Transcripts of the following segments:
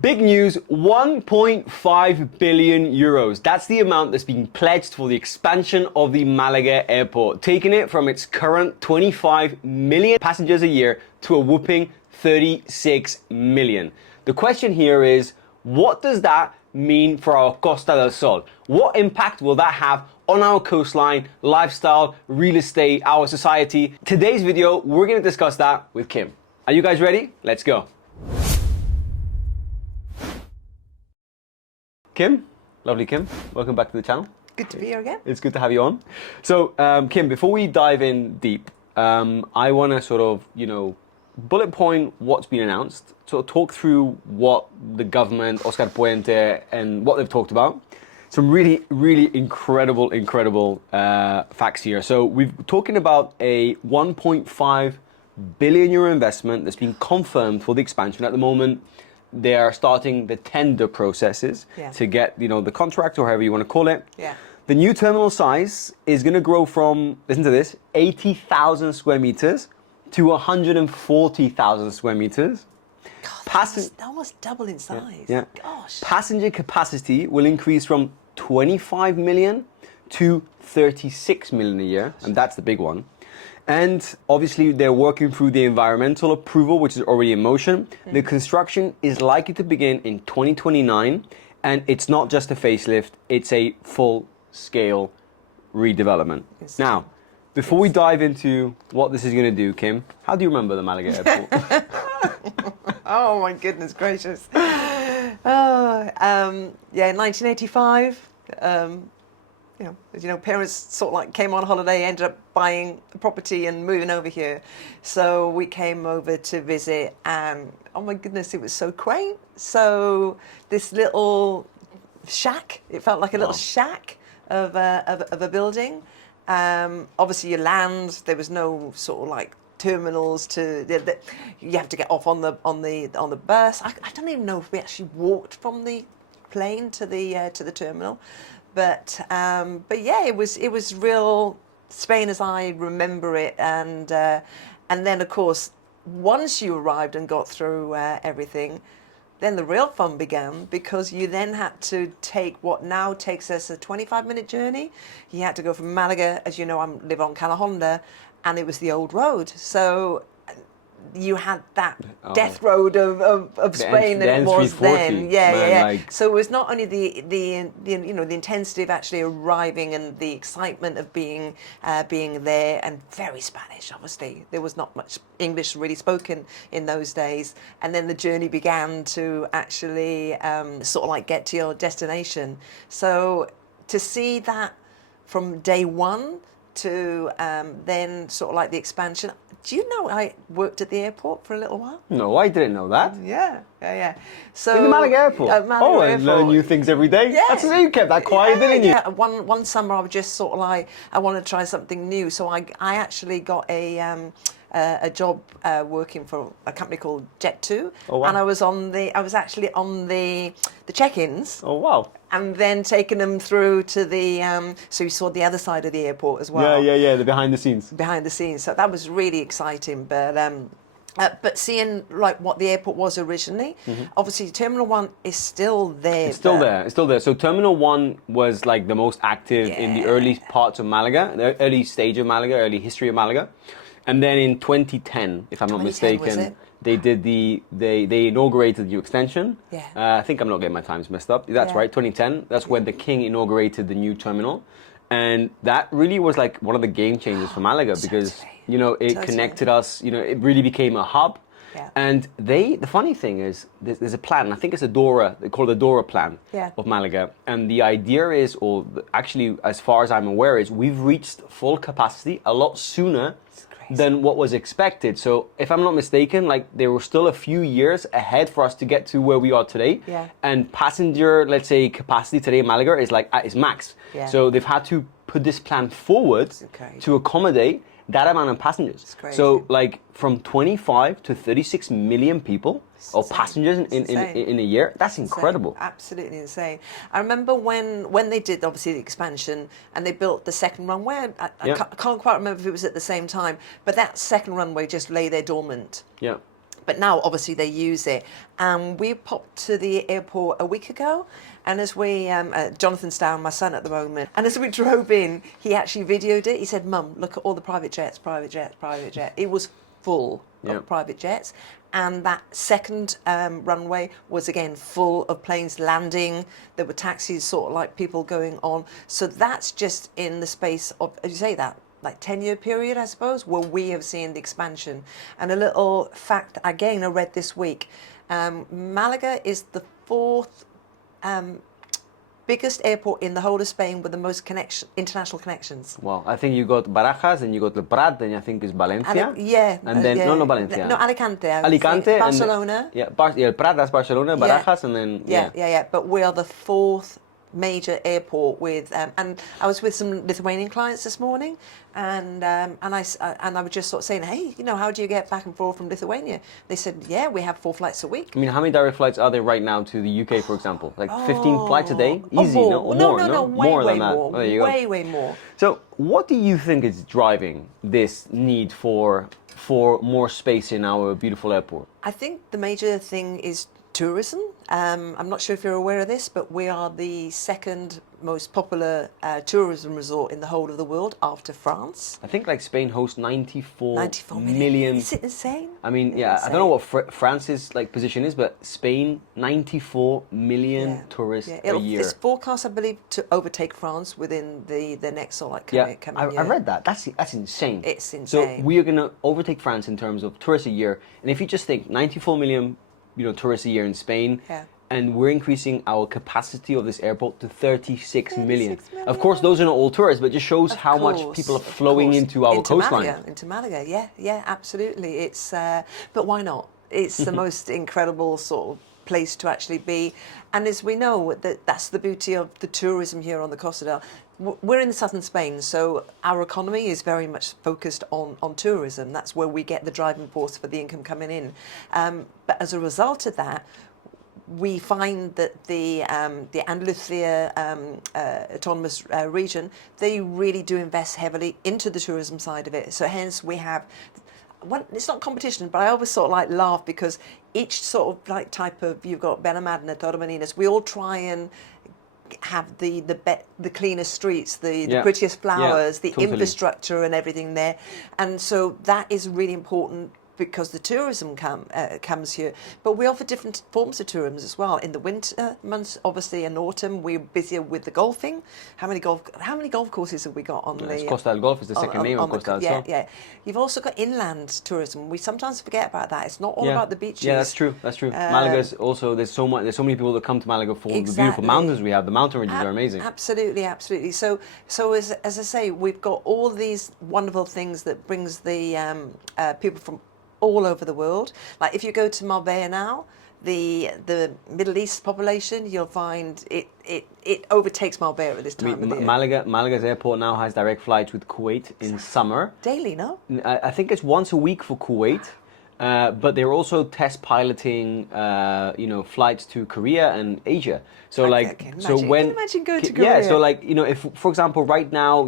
Big news, 1.5 billion euros. That's the amount that's being pledged for the expansion of the Malaga airport, taking it from its current 25 million passengers a year to a whopping 36 million. The question here is, what does that mean for our Costa del Sol? What impact will that have on our coastline, lifestyle, real estate, our society? Today's video, we're going to discuss that with Kim. Are you guys ready? Let's go. Kim, lovely Kim, welcome back to the channel. Good to be here again. It's good to have you on. So, Kim, before we dive in deep, I want to sort of, bullet point what's been announced, sort of talk through what the government, Oscar Puente, and what they've talked about. Some really, really incredible facts here. So we're talking about a 1.5 billion euro investment that's been confirmed for the expansion. At the moment, they are starting the tender processes to get, the contract or however you want to call it. Yeah. The new terminal size is going to grow from, listen to this, 80,000 square meters to 140,000 square meters. God, almost double in size. Yeah. Gosh. Passenger capacity will increase from 25 million to 36 million a year, and that's the big one. And obviously they're working through the environmental approval, which is already in motion. The construction is likely to begin in 2029, and it's not just a facelift, it's a full-scale redevelopment. Now, before we dive into what this is going to do, Kim, how do you remember the Malaga airport? Oh my goodness gracious. Yeah, in 1985, as you know, parents sort of like came on holiday, ended up buying a property and moving over here. So we came over to visit, and oh my goodness, it was so quaint. So this little shack, it felt like a little shack of a building. Obviously you land, there was no sort of like terminals you have to get off on the bus. I don't even know if we actually walked from the plane to the terminal. But yeah, it was real Spain as I remember it, and then of course once you arrived and got through everything, then the real fun began, because you then had to take what now takes us a 25-minute journey. You had to go from Malaga, as you know, I live on Calahonda, and it was the old road. So you had that death road of Spain that it was then. Yeah. So it was not only the intensity of actually arriving and the excitement of being there, and very Spanish, obviously. There was not much English really spoken in those days. And then the journey began to actually sort of like get to your destination. So to see that from day one to then sort of like the expansion. Do you know I worked at the airport for a little while? No, I didn't know that. Yeah. So in the Malaga airport? I learn new things every day. Yeah. That's you kept that quiet, didn't you? Yeah. One summer I was just sort of like, I wanted to try something new. So I actually got a job working for a company called Jet2. Oh, wow. And I was actually on the check-ins. Oh, wow. And then taking them through to the, so you saw the other side of the airport as well. Yeah, the behind the scenes. Behind the scenes. So that was really exciting. But seeing like what the airport was originally, obviously Terminal 1 is still there. It's still there. So Terminal 1 was like the most active in the early parts of Malaga, the early stage of Malaga, early history of Malaga. And then in 2010, if I'm not mistaken, they did they inaugurated the new extension. Yeah. I think I'm not getting my times messed up. That's right, 2010. That's when the King inaugurated the new terminal. And that really was like one of the game changers for Malaga, because, it connected us, it really became a hub. Yeah. And the funny thing is, there's a plan, I think it's they call it the Dora plan of Malaga. And the idea is, actually, as far as I'm aware, is we've reached full capacity a lot sooner than what was expected. So if I'm not mistaken, like there were still a few years ahead for us to get to where we are today. Yeah. And passenger, let's say, capacity today in Malaga is like at its max. Yeah. So they've had to put this plan forward to accommodate that amount of passengers. It's crazy. So like from 25 to 36 million people or passengers in a year, that's incredible. Absolutely insane. I remember when they did obviously the expansion and they built the second runway. I can't quite remember if it was at the same time, but that second runway just lay there dormant. Yeah. But now, obviously, they use it. And we popped to the airport a week ago. And as we, Jonathan's down, my son at the moment, and as we drove in, he actually videoed it. He said, "Mum, look at all the private jets, private jets, private jets." It was full of private jets. And that second runway was again full of planes landing. There were taxis, sort of like people going on. So that's just in the space of, as you say, that like 10-year period, I suppose, where we have seen the expansion. And a little fact, again, I read this week, Malaga is the fourth biggest airport in the whole of Spain with the most international connections. Well, I think you got Barajas, and you got the Prat, and I think it's Valencia. And then, yeah. no, Valencia. No, Alicante. Alicante. Barcelona. Prat, that's Barcelona, Barajas, and then, Yeah. But we are the fourth major airport with, and I was with some Lithuanian clients this morning, and I was just sort of saying, hey, how do you get back and forth from Lithuania? They said, yeah, we have 4 flights a week. I mean, how many direct flights are there right now to the UK, for example? Like 15 flights a day? Easy, more. no? No, More way than that. more. Oh, there you go. Way more. So, what do you think is driving this need for more space in our beautiful airport? I think the major thing is tourism. I'm not sure if you're aware of this, but we are the second most popular tourism resort in the whole of the world after France. I think like Spain hosts 94 million. Is it insane? I mean, yeah, I don't know what France's like position is, but Spain, 94 million tourists a year. It's forecast, I believe, to overtake France within the next sort of like coming year. I read that. That's insane. It's insane. So we are going to overtake France in terms of tourists a year. And if you just think 94 million, tourists a year in Spain, and we're increasing our capacity of this airport to 36 million. Of course, those are not all tourists, but it just shows how much people are flowing into our coastline. Into Malaga, yeah, absolutely. It's but why not? It's the most incredible sort of place to actually be, and as we know, that's the beauty of the tourism here on the Costa del. We're in southern Spain, so our economy is very much focused on tourism. That's where we get the driving force for the income coming in. But as a result of that, we find that the Andalusia autonomous region, they really do invest heavily into the tourism side of it. So hence we have, it's not competition, but I always sort of like laugh because each sort of like type of, you've got Benalmádena, Torremolinos, we all try and have the cleanest streets, the prettiest flowers, the infrastructure and everything there. And so that is really important because the tourism comes here. But we offer different forms of tourism as well. In the winter months, obviously, in autumn, we're busier with the golfing. How many golf courses have we got on the... Costa del Golf is the second name of Costa del Sol. Yeah. You've also got inland tourism. We sometimes forget about that. It's not all about the beaches. Yeah, that's true. Malaga's also, there's so many people that come to Malaga for the beautiful mountains we have. The mountain ranges are amazing. Absolutely. So as I say, we've got all these wonderful things that brings the people from all over the world. Like if you go to Marbella now, the Middle East population, you'll find it overtakes Marbella at this time of the year. Malaga's airport now has direct flights with Kuwait in summer. Daily, no? I think it's once a week for Kuwait. But they're also test piloting, flights to Korea and Asia. So can you imagine going to Korea? Yeah. So if, for example, right now,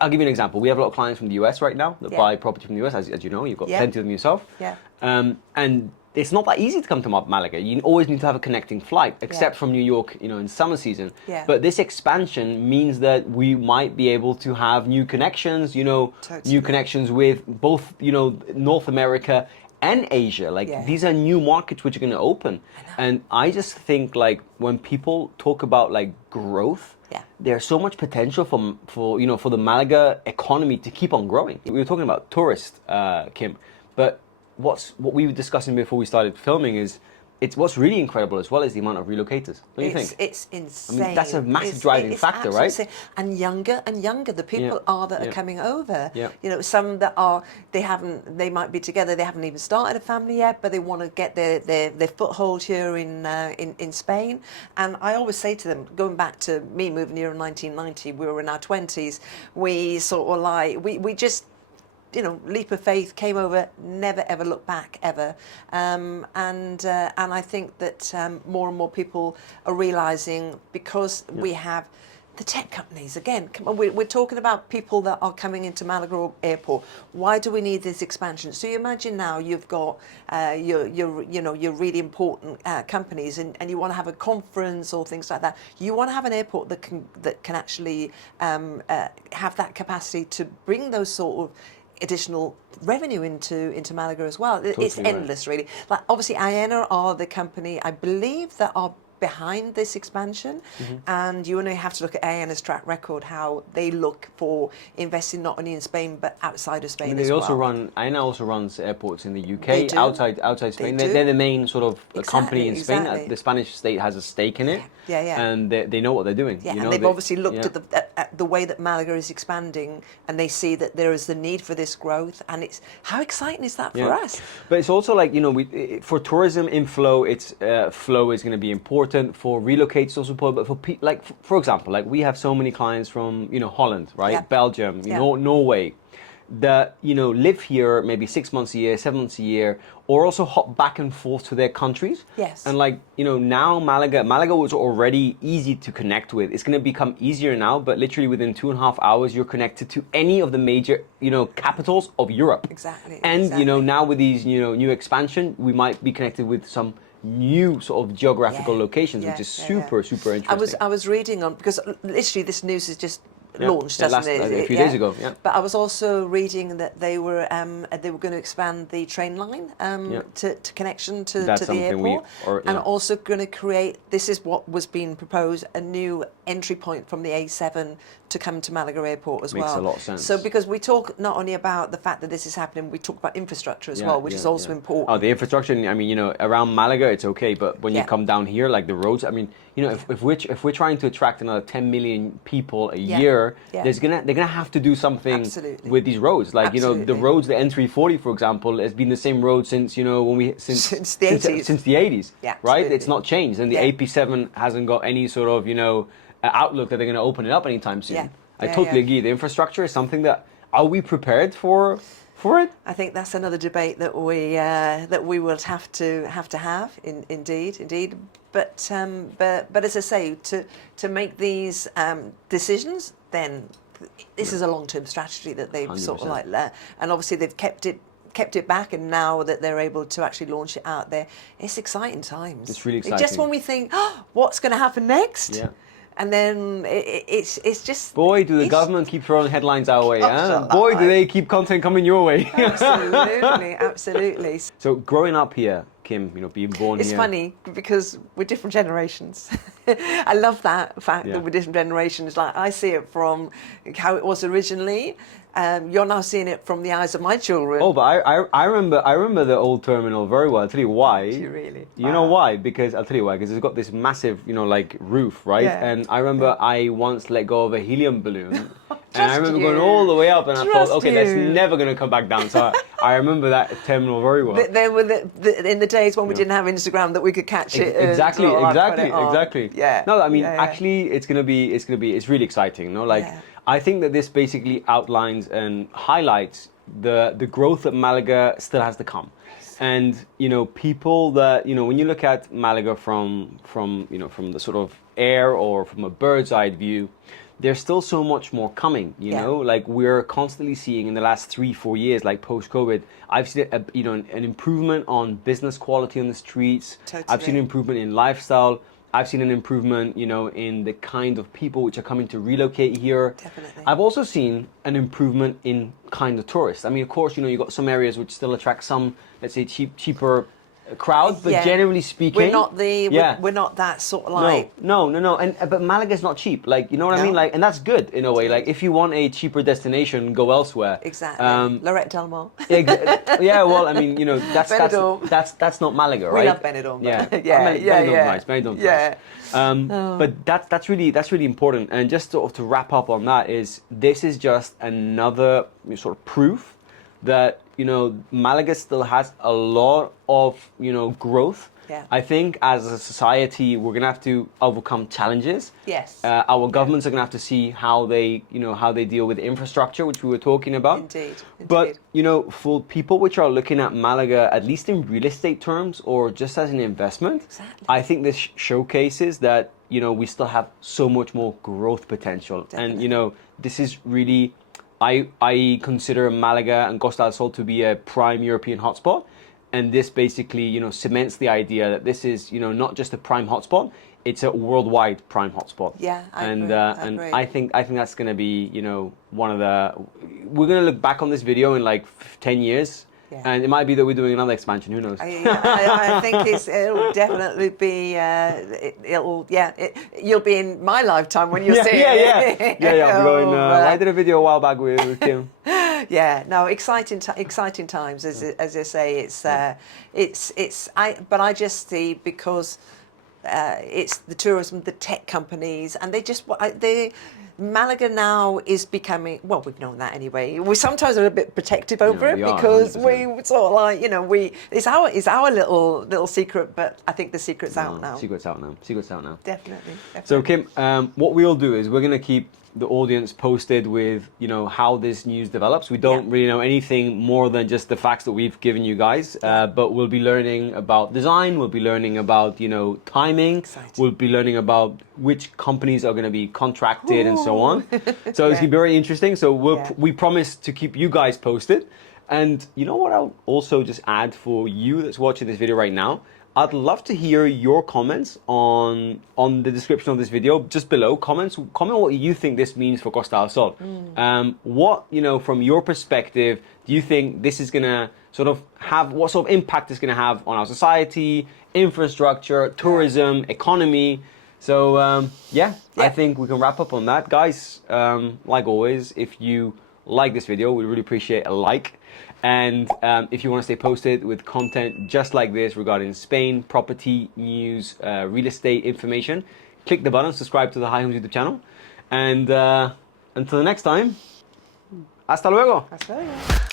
I'll give you an example. We have a lot of clients from the US right now that buy property from the US, as you know. You've got plenty of them yourself. Yeah. And it's not that easy to come to Malaga. You always need to have a connecting flight, except from New York, in summer season. Yeah. But this expansion means that we might be able to have new connections. New connections with both, North America and Asia. These are new markets which are going to open. And I just think when people talk about growth, there's so much potential for the Malaga economy to keep on growing. We were talking about tourists, Kim, but what we were discussing before we started filming is what's really incredible as well is the amount of relocators. What do you think? It's insane. I mean, that's a massive driving factor, right? Insane. And younger the people that are coming over. Yeah. Some that are they might be together, they haven't even started a family yet, but they want to get their foothold here in Spain. And I always say to them, going back to me moving here in 1990, we were in our 20s. We sort of we just leap of faith, came over, never ever looked back ever, and I think that more and more people are realising because we have the tech companies, again, come on, we're talking about people that are coming into Malaga Airport. Why do we need this expansion? So you imagine now you've got your really important companies, and you want to have a conference or things like that. You want to have an airport that can actually have that capacity to bring those sort of additional revenue into Malaga as well. It's endless, really. Like obviously, Aena are the company, I believe, that are behind this expansion, and you only have to look at Aena's track record, how they look for investing not only in Spain but outside of Spain as well. Aena also runs airports in the UK, outside Spain. They're the main sort of company in Spain. The Spanish state has a stake in it, and they know what they're doing. Yeah, and they've obviously looked at the way that Malaga is expanding, and they see that there is the need for this growth, and it's how exciting is that for us? But it's also like, for tourism inflow, flow is going to be important. For relocate, it's also important. But for example, like we have so many clients from Holland, right? Yeah. Belgium, Norway, that live here maybe 6 months a year, 7 months a year, or also hop back and forth to their countries. Yes. And now Malaga was already easy to connect with. It's going to become easier now, but literally within 2.5 hours, you're connected to any of the major capitals of Europe. Exactly. And now with these new expansion, we might be connected with some new sort of geographical locations, which is super interesting. I was reading on, because literally this news is just launched, doesn't it? A few days ago. Yeah. But I was also reading that they were going to expand the train line to connection to the airport, and also going to create. This is what was being proposed: a new entry point from the A7 to come to Malaga Airport as well. Makes a lot of sense. So because we talk not only about the fact that this is happening, we talk about infrastructure as well, which is also important. Oh, the infrastructure. I mean, around Malaga it's okay, but when you come down here, like the roads. I mean, if we're trying to attract another 10 million people a year, they're gonna have to do something with these roads. Like the roads, the N340, for example, has been the same road since since the 80s. Yeah, right. Absolutely. It's not changed, and the AP7 hasn't got any sort of outlook that they're going to open it up anytime soon. Yeah. I totally agree. The infrastructure is something that are we prepared for it? I think that's another debate that we will have to have. Indeed. But as I say, to make these decisions, then this is a long-term strategy that they've 100%. sort of and obviously they've kept it back, and now that they're able to actually launch it out there, it's exciting times. It's really exciting. Just when we think, what's going to happen next? Yeah. And then it's just... Boy, do the government keep throwing headlines our way, Boy, do they keep content coming your way. Absolutely. So growing up here, Kim, being born here... It's here... funny, because we're different generations. I love that fact that we're different generations. Like, I see it from how it was originally. You're now seeing it from the eyes of my children. Oh, but I remember the old terminal very well. I'll tell you why. Do you really? You know why? Because I'll tell you why. Because it's got this massive, roof, right? Yeah. And I remember I once let go of a helium balloon. And I remember going all the way up, and I thought, okay, that's never going to come back down. So I remember that terminal very well. There were in the days when we didn't have Instagram, that we could catch it. Exactly. Yeah. No, I mean, actually, it's really exciting. I think that this basically outlines and highlights the growth that Malaga still has to come. And people that when you look at Malaga from the sort of air or from a bird's eye view, there's still so much more coming. Like we're constantly seeing in the last 3-4 years, like post-COVID, I've seen an improvement on business quality on the streets. Totally. I've seen an improvement in lifestyle. I've seen an improvement, in the kind of people which are coming to relocate here. Definitely. I've also seen an improvement in kind of tourists. I mean, of course, you've got some areas which still attract some, let's say, cheaper crowd, but generally speaking, we're not that sort of like no. But Malaga's not cheap. Like, you know what I mean? Like, and that's good in a way. Like, if you want a cheaper destination, go elsewhere. Exactly. Lorette Del Mar. Yeah. Well, I mean, that's not Malaga, right? We love Benidorm. Benidorm's nice. But that's really important. And just sort of to wrap up on that this is just another sort of proof that Malaga still has a lot of growth. Yeah. I think as a society we're gonna have to overcome challenges. Yes. Our governments are gonna have to see how they deal with infrastructure, which we were talking about. Indeed. But for people which are looking at Malaga, at least in real estate terms or just as an investment, I think this showcases that you know, we still have so much more growth potential. Definitely. And, you know, this is really, I consider Malaga and Costa del Sol to be a prime European hotspot. And this basically, you know, cements the idea that this is, you know, not just a prime hotspot, it's a worldwide prime hotspot. Yeah, I and agree. and I think that's going to be, you know, one of the, we're going to look back on this video in like 10 years. Yeah. And it might be that we're doing another expansion. Who knows? I think it'll definitely be. You'll be in my lifetime when you're seeing it. I'm going. I did a video a while back with Kim. Yeah, no, exciting times. As I say, but I just see because it's the tourism, the tech companies, and Malaga now is becoming, well, we've known that anyway. We sometimes are a bit protective over it because 100%. We sort of like, you know, it's our little secret, but I think the secret's out now. Secret's out now. Definitely. So Kim, what we'll do is we're going to keep the audience posted with, you know, how this news develops. We don't really know anything more than just the facts that we've given you guys, but we'll be learning about design, we'll be learning about, you know, timing, we'll be learning about which companies are going to be contracted and so on. So it's going to be very interesting. So we promise to keep you guys posted. And you know what I'll also just add for you that's watching this video right now? I'd love to hear your comments on the description of this video, just below. Comment what you think this means for Costa del Sol. What, you know, from your perspective, do you think this is gonna sort of have, what sort of impact it's gonna have on our society, infrastructure, tourism, economy? So I think we can wrap up on that. Guys, like always, if you like this video, we really appreciate a like. And if you want to stay posted with content just like this regarding Spain, property, news, real estate information, click the button, subscribe to the High Homes YouTube channel. And until the next time, hasta luego. Hasta luego.